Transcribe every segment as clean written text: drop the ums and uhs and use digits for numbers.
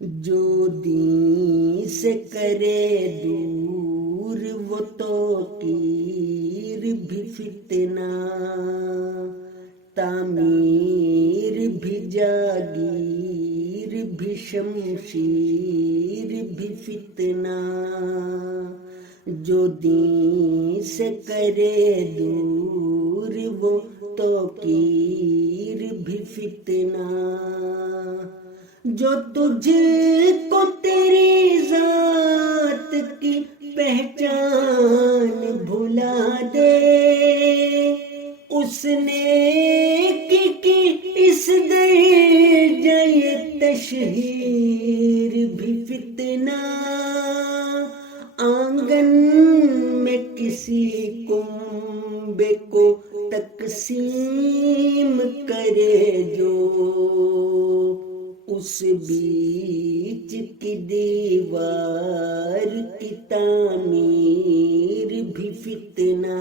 جو دین سے کرے دور وہ توقیر بھی فتنہ، تعمیر بھی جاگیر بھی شمشیر بھی فتنہ، جو دین سے کرے دور وہ توقیر بھی فتنہ، جو تجھ کو تیری ذات کی پہچان بھلا دے، اس نے کی اس درجہ تشہیر بھی فتنہ، آنگن میں کسی کنبے کو تقسیم کرے جو، اس بیچ کی دیوار کی تعمیر بھی فتنہ،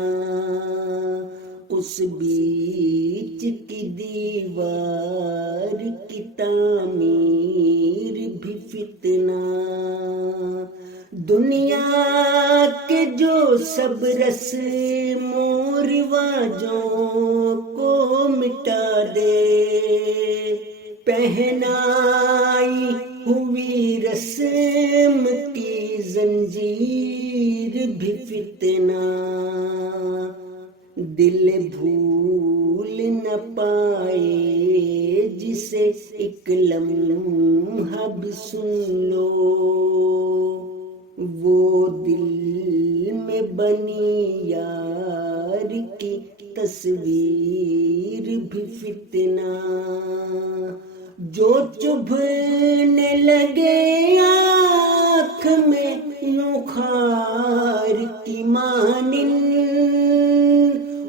اس بیچ کی دیوار کی تعمیر بھی فتنہ، دنیا کے جو سب رسم و رواجوں کو مٹا دے، پہنائی ہوئی رسم کی زنجیر بھی فتنہ، دل بھول نہ پائے جسے ایک لمحہ بھی سن لو، وہ دل میں بنی یار کی تصویر بھی فتنہ، جو چبھنے لگے آنکھ میں یوں خار کی مانند،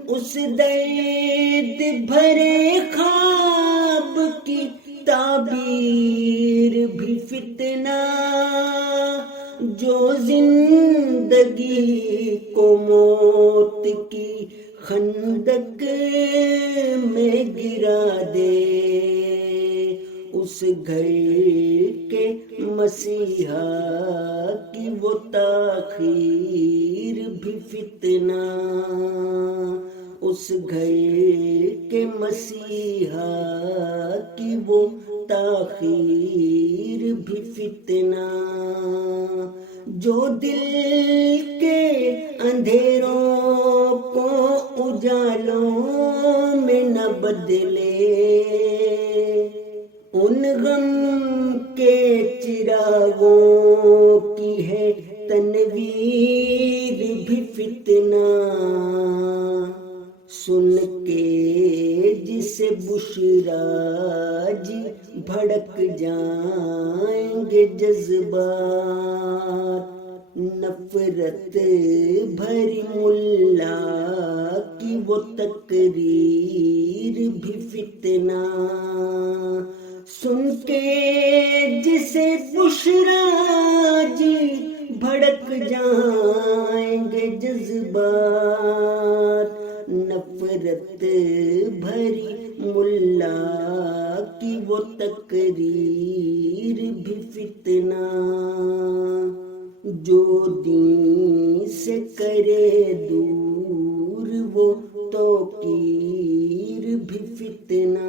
اس درد بھرے خواب کی تعبیر بھی فتنہ، جو زندگی کو موت کی خندق میں گرا دے، اس گھر کے مسیحا کی وہ تاخیر بھی فتنہ، اس گھر کے مسیحا کی وہ تاخیر بھی فتنہ، جو دل کے اندھیروں کو اجالوں میں نہ بدلے، ان غم کے چراغوں کی ہے تنویر بھی فتنہ، سن کے جسے بشرا جی بھڑک جائیں گے جذبات، نفرت بھری ملا کی وہ تقریر بھی فتنہ، سن کے جسے بشرا جی بھڑک جائیں گے جذبات، نفرت بھری ملا کی وہ تقریر بھی فتنہ، جو دین سے کرے دور وہ توقیر بھی فتنہ۔